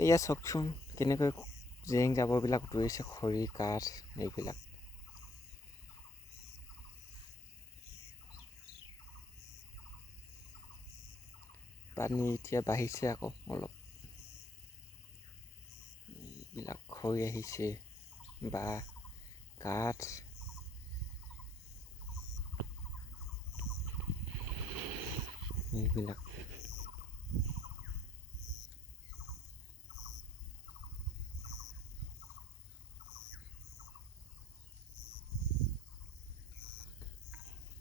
এয়া চাওকচোন কেনেকৈ জেং জাবৰবিলাক উতৰিছে, খৰি কাঠ এইবিলাক। পানী এতিয়া বাঢ়িছে আকৌ অলপ। এইবিলাক খৰি আহিছে, বাঁহ কাঠ এইবিলাক।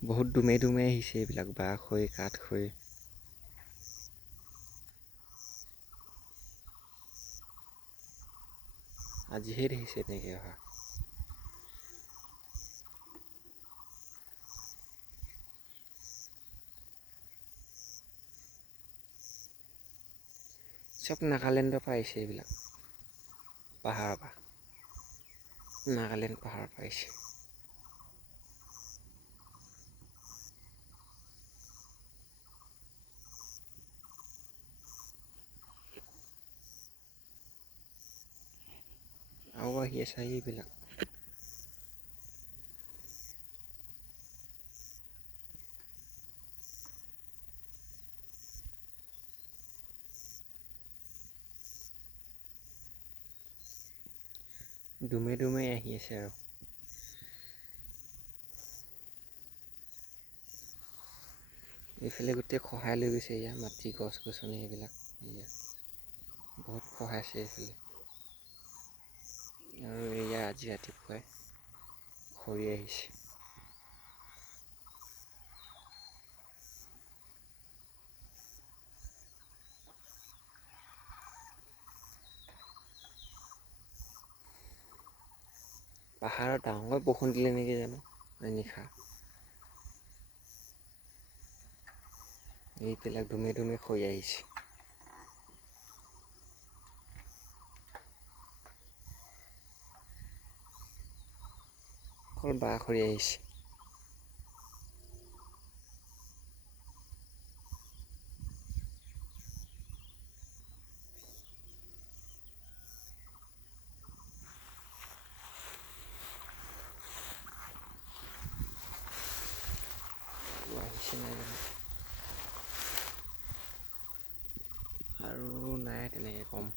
বহুত দুমে দুমে আহিছে এইবিলাক বাঁহ খৰি কাঠ খৰি। আজিহে দেখিছে এনেকৈ অহা। চব নাগালেণ্ডৰ পৰা আহিছে এইবিলাক, পাহাৰৰ পৰা। নাগালেণ্ড পাহাৰৰ পৰা আহিছে। আৰু আহি আছে এইবিলাক। দুমে দুমে আহি আছে আৰু। এইফালে গোটেই খহাই লৈ গৈছে, এয়া মাটি গছ গছনি এইবিলাক। এয়া বহুত খহাইছে এইফালে। আৰু এয়া আজি ৰাতিপুৱাই খৰি আহিছে। পাহাৰত ডাঙৰ বৰষুণ দিলে নেকি জানো নিশা। এইবিলাক দুমে দুমে খৰি আহিছে। অকল বাঁহ খৰি আহিছে। আহিছে নাই জানো। আৰু নাই তেনেকৈ কম।